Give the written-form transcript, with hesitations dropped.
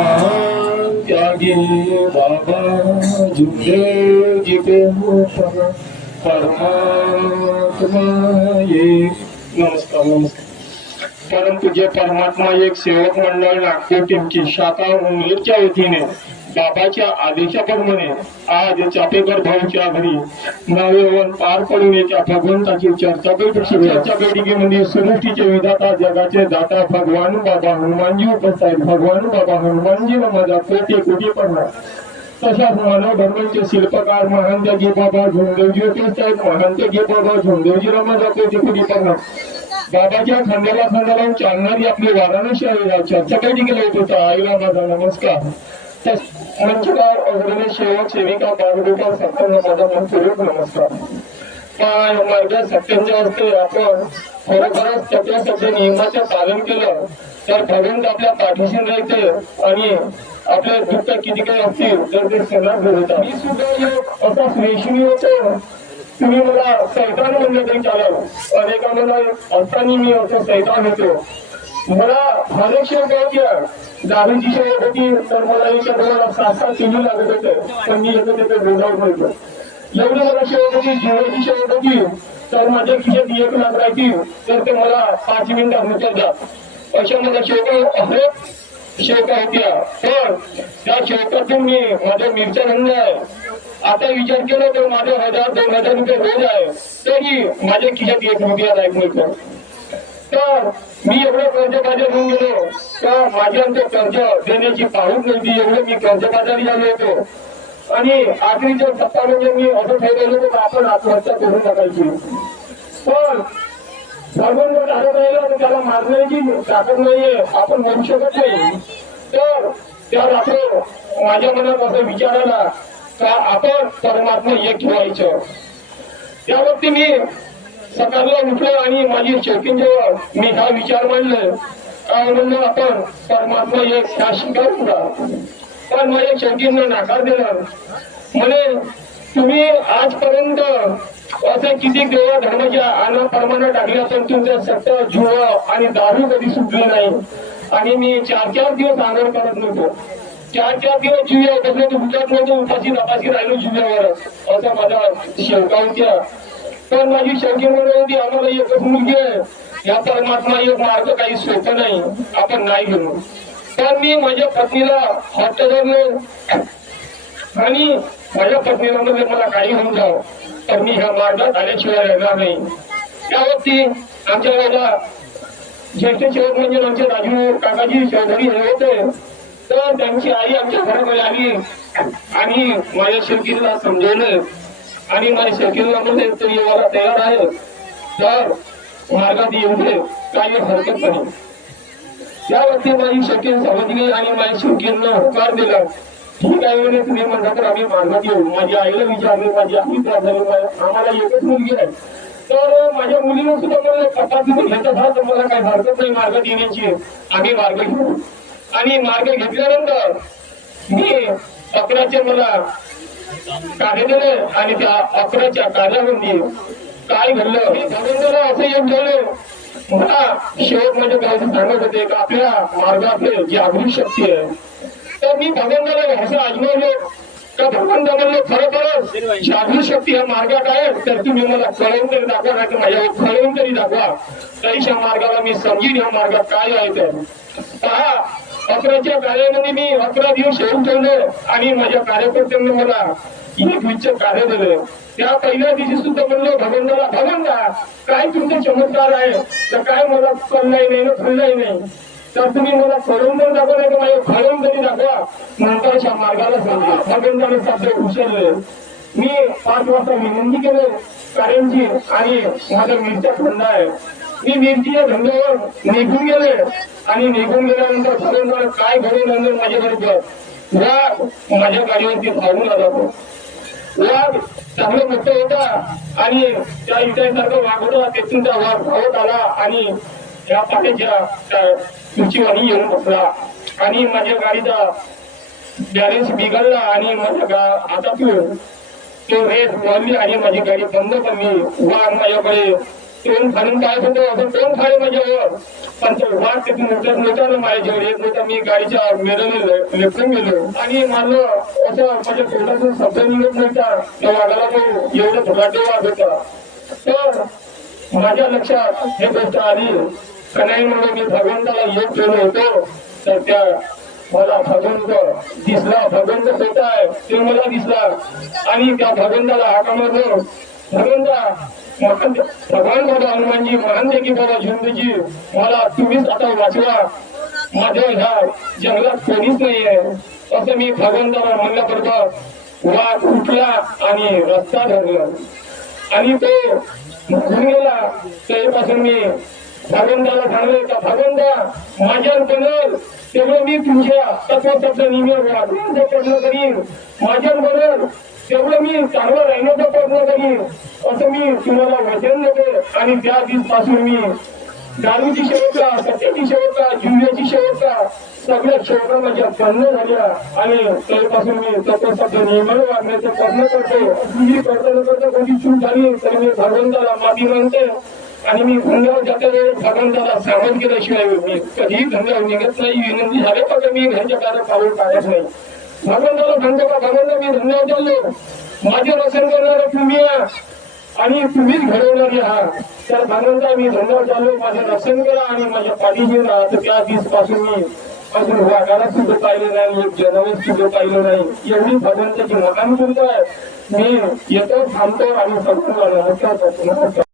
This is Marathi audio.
त्यागी बाबा झुंजे जिते परमात्मा ये। नमस्कार नमस्कार। परमपूज्य परमात्मा एक सेवक मंडळ नागपूर टीमची शाखा उमरेडच्या वतीने बाबाच्या आदेशाप्रमाणे आज चापेकर भाऊच्या घरी नवयवन पार पडून येत्या भगवंताची चर्चा बैठकीमध्ये सृष्टीचे विधाता जगाचे दाता भगवान बाबा हनुमानजी उपस्थित। भगवान बाबा हनुमानजी माझा कोटी कोटी पडणार। तशाच मानव धर्मांचे शिल्पकार महान त्यागी बाबा झोंदेवजी उपस्थित। महान त्यागी बाबा झोंदेवजीला माझा कोटी कोटी पडणार। बाबाच्या खांद्याला चालणारी आपली वाराणसी आहे चर्चा बैठकीला येत होता। आईला माझा नमस्कार। मंचकार अग्रणी सेवक सेविका बागडूकर सत्यांना माझा मनपूर्वक नमस्कार। माझ्या सत्यांच्या हस्ते आपण खरोखरच त्याच्या नियमाचे पालन केलं तर भगवंत आपल्या पाठीशी राहते आणि आपले दुःख किती काही असतील तर ते सगळं घडवतात। मी सुद्धा असा रेशमी होतो। तुम्ही मला सैतान म्हणलं तरी चालेल। अनेकांना असताना मी असं सैतान होतो। मला अनेक शेवट घ्या दारूची शेवट होती तर मला एका तुम्हाला 7-7 किलो लागत होते पण मी येतो तिथे गोडाऊन होतो। एवढी मला शेवट होती जीवाची शेवट होती तर माझ्या खिशात 1 लाख राहायची तर ते मला 5 मिनिटात उचलतात। अशा मला शेवका होत्या पण त्या शेवकातून मी माझ्या मिरच्या धंदा आहे। आता विचार केला तर माझे 1000-2000 रुपये रोज आहे तरी माझ्या खिशात 1 रुपया नाही मिळतो। तर मी एवढं कर्जबाजारी होऊन गेलो तर माझ्या कर्ज देण्याची पाहून नव्हती। एवढं मी कर्जबाजारी झालो होतो आणि आखरीच्या टप्पा म्हणजे मी असं ठरवलं होतं आपण आत्महत्या करून टाकायची। पण भगवंत टाकत राहिला तर त्याला मारण्याची ताकद नाहीये, आपण म्हणू शकत नाही। तर त्या रात्री माझ्या मनात असं विचार आला का आपण परमात्मा एक ठेवायचं। त्यावरती मी सकाळला उठलो आणि माझी चौकींजवळ मी हा विचार मांडला काय म्हणलं आपण परमात्मा एक ह्या स्वीकारूया। पण माझ्या चौकींना नाकार दिला। म्हणे तुम्ही आजपर्यंत असे किती देवा धर्माच्या अनाप्रमाणे टाकल्या पण तुमचं सत्य जुवा आणि दारू कधी सुटले नाही। आणि मी 4-4 दिवस आंदोलन करत नव्हतो। 4-4 दिवस जुव्या बसलो तर उठत नव्हतो, उपाशी तपाशी राहिलो जुव्यावरच असं माझा शेवका होत्या। पण माझी शौकी म्हणत होती आम्हाला एकच मुलगी आहे, या परमात्मा एक मार्ग काही सोपं नाही, आपण नाही घेऊ। पण मी माझ्या पत्नीला हट्ट धरलो आणि माझ्या पत्नीला म्हणजे मला काही होऊन जाव तर मी ह्या मार्गात आल्याशिवाय राहणार नाही। त्यावरती आमच्या माझ्या ज्येष्ठ सेवक म्हणजे आमचे राजू काकाजी चौधरी हे होते तर त्यांची आई आमच्या घरामध्ये आली आणि माझ्या शेवकीला समजवलं आणि माझ्या शेवकीला म्हणजे तो येवायला तयार आहे तर मार्गात येऊ दे काही हरकत नाही। त्यावरती माझी शेवकी समजली आणि माझ्या शेवकींना होकार दिला ठीक आहे म्हणे तुम्ही म्हणता तर आम्ही मार्गात येऊ। माझ्या आईला विचारले, माझी आई त्रास आम्हाला एकच मुलगी आहे तर माझ्या मुलीने सुद्धा म्हणलं पप्पा तुम्ही घेत असाल तर मला काही हरकत नाही मार्गात येण्याची, आम्ही मार्ग घेऊ। आणि मार्ग घेतल्यानंतर मी 11चे मला कार्य दिले आणि त्या 11च्या कार्यामध्ये काय घडलं हे भगवंताला असं एक ठेवलं। मला शेवट म्हणजे काय सांगत होते का आपल्या मार्गातले जागृत शक्ती आहे तर मी भगवंताला असं आजमावलं का भगवंता म्हणलं खरोखरच जागृत शक्ती ह्या मार्गात आहे तर तुम्ही मला कळवून तरी दाखवा नाही तर माझ्यावर कळवून तरी दाखवा तरीच्या मार्गाला मी समजीन ह्या मार्गात काय आहे। तर पहा 11च्या कार्यामध्ये मी 11 दिवस शेवून ठेवले आणि माझ्या कार्यकर्त्यांनी मला एक विचार कार्य दिलं। त्या पहिल्या दिवशी सुद्धा म्हणलं भगवंताला भगवंता काय तुमचे चमत्कार आहे तर काय मला कळलंही नाही ना कळलंही नाही तर तुम्ही मला कळवून तरी दाखवा नाही तर माझ्या कळवून तरी दाखवा नंतरच्या मार्गाला समजेल। भगवंताने शब्द उचलले। मी 5 वाजता विनंती केले कार्यांची आणि माझ्या मिरच्या थंड आहे। मी मिरचीच्या धंद्यावर निघून गेले आणि निघून गेल्यानंतर भगवंताने काय घडवून आणलं माझ्याकडे वाघ माझ्या गाडीवरती धावून आला होता। वाघ चांगला मोठा होता आणि त्या इटासारखा वाघ होता तिथून त्या वाघ धावत आला आणि या पाण्याच्या तुळशीवाणी येऊन बसला आणि माझ्या गाडीचा बॅलन्स बिघडला आणि माझ्या हातातून तो रेस मारली आणि माझी गाडी बंद पडली। वाघ माझ्याकडे तोंड फाडून काय म्हणतो असं तोंड फाडे माझ्यावर. पण तो वाट तिथून नव्हता ना माझ्याजवळ. एक नव्हता, मी गाडीच्या मिररने लेपटून गेलो आणि मारलं असं माझ्या तोंडातून शब्द निघत नव्हता. त्या वाघाला तो एवढं फुलाटे वाघ होता. तर माझ्या लक्षात हे गोष्ट आली का नाही म्हणून मी भगवंताला योग ठेवलो होतो. तर त्या मला भगवंत दिसला, भगवंत होता आहे ते मला दिसला आणि त्या भगवंताला हाका मारलो, भगवंता महान भगवान बाबा हनुमानजी महान देखी बाबा झुंडजी मला तुम्हीच आता वाचवा, माझ्या ह्या जंगलात कोणीच नाही आहे असं मी भगवंताला म्हणल्याबरोबर वाघ उठला आणि रस्ता धरला आणि तो निघून गेला. तेव्हापासून मी भगवंताला सांगले का भगवंता माझ्यावर बनल तेवढं मी तुमच्या तत्वशब्द नियम वागण्याचा प्रयत्न करीन, माझ्यावर बनल तेवढं मी चांगलं राहण्याचा प्रयत्न करीन असं मी तुम्हाला वचन देतो. आणि त्या दिवसापासून मी दारूची शेवटा, सत्याची शेवटा, जुन्याची शेवटा सगळ्या शेवटा माझ्या बंद झाल्या आणि तेव्हापासून मी तत्वशब्द नियमाने वागण्याचा प्रयत्न करतो. जी करता करता कोणती चूक झाली तर मी भगवंताला माफी मागते आणि मी धंद्यावर जात्या वेळेस भगवंताला सांगत गेल्याशिवाय मी कधीही धंद्यावर निघत नाही. विनंती झाले पण मी घरच्या कार्य पाऊल टाकत नाही. भगवंताला सांगतो का भगवंता मी धंद्यावर चाललो, माझे रक्षण करणारे तुम्ही आणि तुम्हीच घडवणारी आहात. तर भगवंता मी धंद्यावर चाललो, माझे रक्षण करा आणि माझ्या पाठीशी राहा. तर त्या दिवसापासून मी अजून वाघाला सुद्धा पाहिलं नाही, एक जनावर सुद्धा पाहिलं नाही. एवढी भगवंताची महान कृपा आहे. मी येतो, थांबतो आणि भगवंताला नमस्कार करतो.